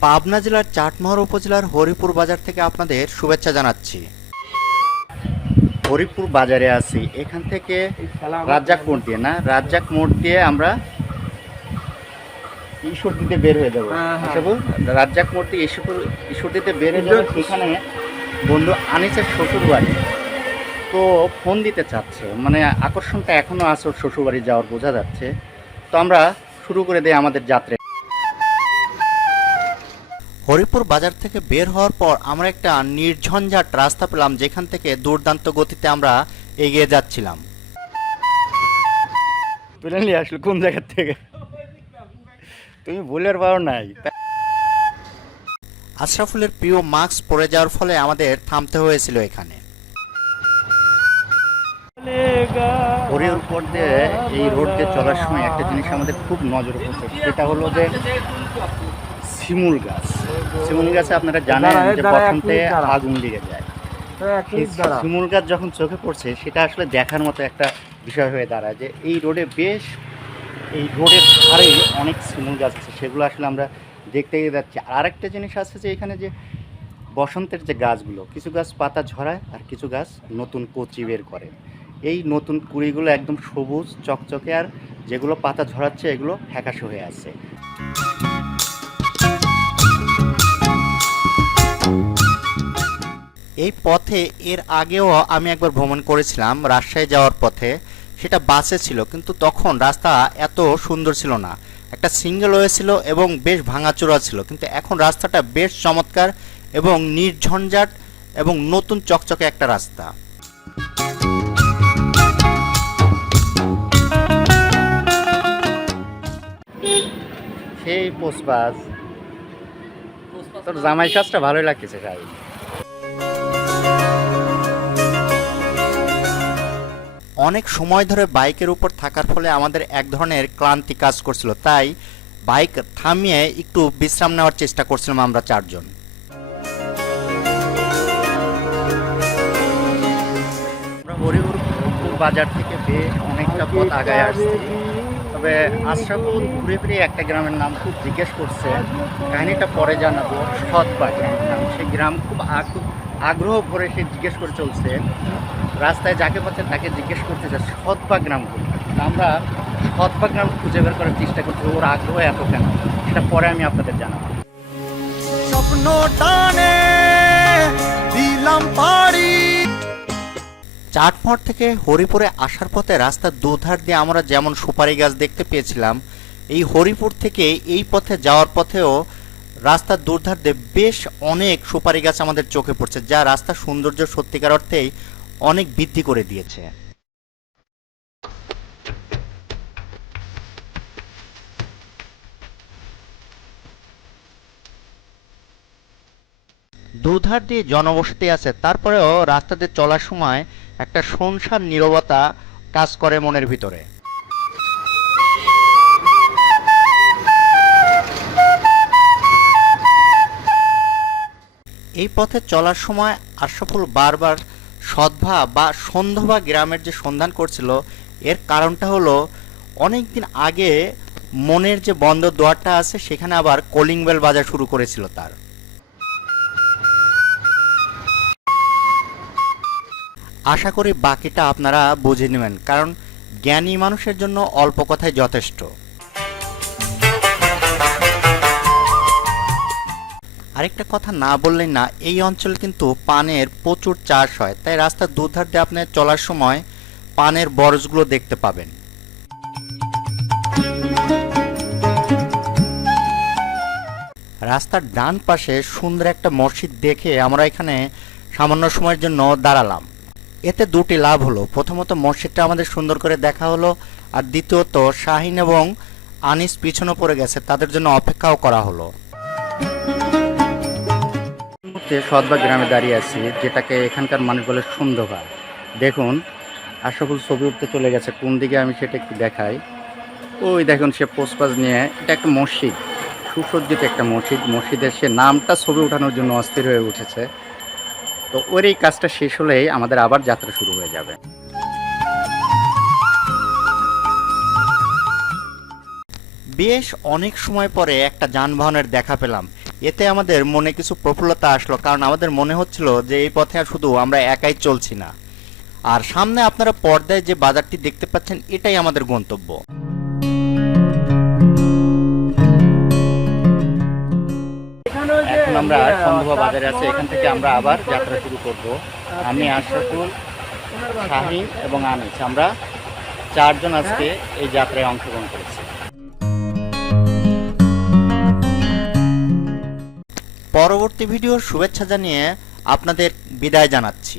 পাবনা জেলার চাটমোহর উপজেলার হরিপুর বাজার থেকে আপনাদের শুভেচ্ছা জানাচ্ছি। হরিপুর বাজারে আছি। এখান থেকে রাজ্জাক মোড় দিয়ে না? রাজ্জাক মোড় দিয়ে আমরা ঈশ্বর দিতে বের হয়ে যাব। হ্যাঁ, হ্যাঁ। রাজ্জাক মোড় দিয়ে ঈশ্বর ঈশ্বর দিতে বের হয়ে যাব। সেখানে বন্ধু আনিসের শ্বশুর বাড়ি তো ফোন দিতে চাচ্ছে। মানে আকর্ষণটা এখনও আছে ওর শ্বশুর বাড়ি যাওয়ার বোঝা যাচ্ছে। তো আমরা শুরু করে দেই আমাদের যাত্রা। হরিপুর বাজার থেকে বের হওয়ার পর আমরা একটা নির্ঝঞ্ঝাট রাস্তা পেলাম যেখান থেকে দুর্দান্ত গতিতে আমরা এগিয়ে যাচ্ছিলাম। আসলে কোন জায়গা থেকে? তুমি ভুলের পারো নাই। আশরাফুলের প্রিয় মাস্ক পরে যাওয়ার ফলে আমাদের থামতে হয়েছিল এখানে। হরির উপর দিয়ে এই রোড দিয়ে চলার সময় একটা জিনিস আমাদের খুব নজর পড়ছে সেটা হলো যে শিমুল গাছ। শিমুল গাছে আপনারা জানেন যে বসন্তে আগুন লেগে যায়। শিমুল গাছ যখন চোখে পড়ছে সেটা আসলে দেখার মতো একটা বিষয় হয়ে দাঁড়ায় যে এই রোডে বেশ এই রোডের ধারে অনেক শিমুল গাছ আছে সেগুলো আসলে আমরা দেখতে গিয়ে যাচ্ছি। আর আরেকটা জিনিস আছে যে এখানে যে বসন্তের যে গাছগুলো কিছু গাছ পাতা ঝরায় আর কিছু গাছ নতুন কচি বের করে। এই নতুন কুড়িগুলো একদম সবুজ চকচকে আর যেগুলো পাতা ঝরাচ্ছে এগুলো ফ্যাকাশে হয়ে আছে। এই পথে এর আগেও আমি একবার ভ্রমণ করেছিলাম রাজশাহী যাওয়ার পথে। সেটা বাসে ছিল, কিন্তু তখন রাস্তা এত সুন্দর ছিল না। একটা সিঙ্গেল ওয়ে ছিল এবং বেশ ভাঙাচোরা ছিল, কিন্তু এখন রাস্তাটা বেশ চমৎকার এবং নির্ঝঞ্ঝাট এবং নতুন চকচকে একটা রাস্তা। সেই পোস্টবাস। তোর জামাই কাজটা ভালোই লাগতেছে, ভাই। অনেক সময় ধরে বাইকের উপর থাকার ফলে আমাদের এক ধরনের ক্লান্তি কাজ করছিল। তাই বাইক থামিয়ে একটু বিশ্রাম নেওয়ার চেষ্টা করছিলাম আমরা চারজন। আমরা বাজার থেকে বেশ অনেকটা পথ আগায় আসছি। তবে আশরাফুল ঘুরে ফিরে একটা গ্রামের নাম খুব জিজ্ঞেস করছে। কাহিনিটা পরে জানাব। গ্রামের নাম। সেই গ্রাম খুব আগ- আগ্রহ করে সে জিজ্ঞেস করে চলছে রাস্তায় যাকে পাচ্ছে তাকে জিজ্ঞেস করতেছে সৎপা গ্রাম? আমরা সৎপা গ্রাম খুঁজে বের করার চেষ্টা করছি ওর আগ্রহ এত কেন? সেটা পরে আমি আপনাদের জানাব। স্বপ্ন টানে দিলাম পাড়ি। চাটমোড় থেকে হরিপুরে আসার পথে রাস্তার দুধার দিয়ে আমরা যেমন সুপারি গাছ দেখতে পেয়েছিলাম এই হরিপুর থেকে এই পথে যাওয়ার পথেও রাস্তার দিয়ে বেশ অনেক সুপারি গাছ আমাদের চোখে পড়ছে, যা রাস্তার সৌন্দর্য সত্যিকার অর্থেই অনেক বৃদ্ধি করে দিয়েছে। দুধার দিয়ে জনবসতি আছে, তারপরেও রাস্তাতে চলার সময় একটা শুনশান নীরবতা কাজ করে মনের ভিতরে। এই পথে চলার সময় আশরাফুল বারবার সদ্ভা বা সন্ধবা গ্রামের যে সন্ধান করছিল, এর কারণটা হলো অনেক দিন আগে মনের যে বন্ধ দোয়ারটা আছে, সেখানে আবার কলিং বেল বাজা শুরু করেছিল তার। আশা করি বাকিটা আপনারা বুঝে নেবেন, কারণ জ্ঞানী মানুষের জন্য অল্প কথাই যথেষ্ট। আরেকটা কথা না বললেই না, এই অঞ্চলে কিন্তু পানের প্রচুর চাষ হয়। তাই রাস্তার দুধার দিয়ে আপনি চলার সময় পানের বরজগুলো দেখতে পাবেন। রাস্তার ডান পাশে সুন্দর একটা মসজিদ দেখে আমরা এখানে সামান্য সময়ের জন্য দাঁড়ালাম। এতে দুটি লাভ হলো। প্রথমত, মসজিদটা আমাদের সুন্দর করে দেখা হলো আর দ্বিতীয়ত, শাহিন এবং আনিস পিছনে পড়ে গেছে, তাদের জন্য অপেক্ষাও করা হলো। সদবা গ্রামে দাঁড়িয়ে আছি, যেটাকে এখানকার মানুষ বলে সন্ধ্যবা দেখুন আশাফুল ছবি উঠতে চলে গেছে, কোন দিকে আমি সেটা একটু দেখাই। ওই দেখুন, সে পোস্টপাস নিয়ে, এটা একটা মসজিদ, সুসজ্জিত একটা মসজিদ। মসজিদের সে নামটা ছবি ওঠানোর জন্য অস্থির হয়ে উঠেছে। তো ওর এই কাজটা শেষ হলেই আমাদের আবার যাত্রা শুরু হয়ে যাবে। বেশ অনেক সময় পরে একটা যানবাহনের দেখা পেলাম। এতে আমাদের মনে কিছু প্রফুল্লতা আসলো, কারণ আমাদের মনে হচ্ছিল যে এই পথে আর শুধু আমরা একাই চলছি না। আর সামনে আপনারা পর্দায় যে বাজারটি দেখতে পাচ্ছেন, এটাই আমাদের গন্তব্য। এখন আমরা সন্ধ্যা বাজারে আছি, এখান থেকে আমরা আবার যাত্রা শুরু করব। আমি আশরাফুল, শাহিন এবং আনিস। আমরা চারজন আজকে এই যাত্রায় অংশগ্রহণ করেছি। পরবর্তী ভিডিওর শুভেচ্ছা জানিয়ে আপনাদের বিদায় জানাচ্ছি।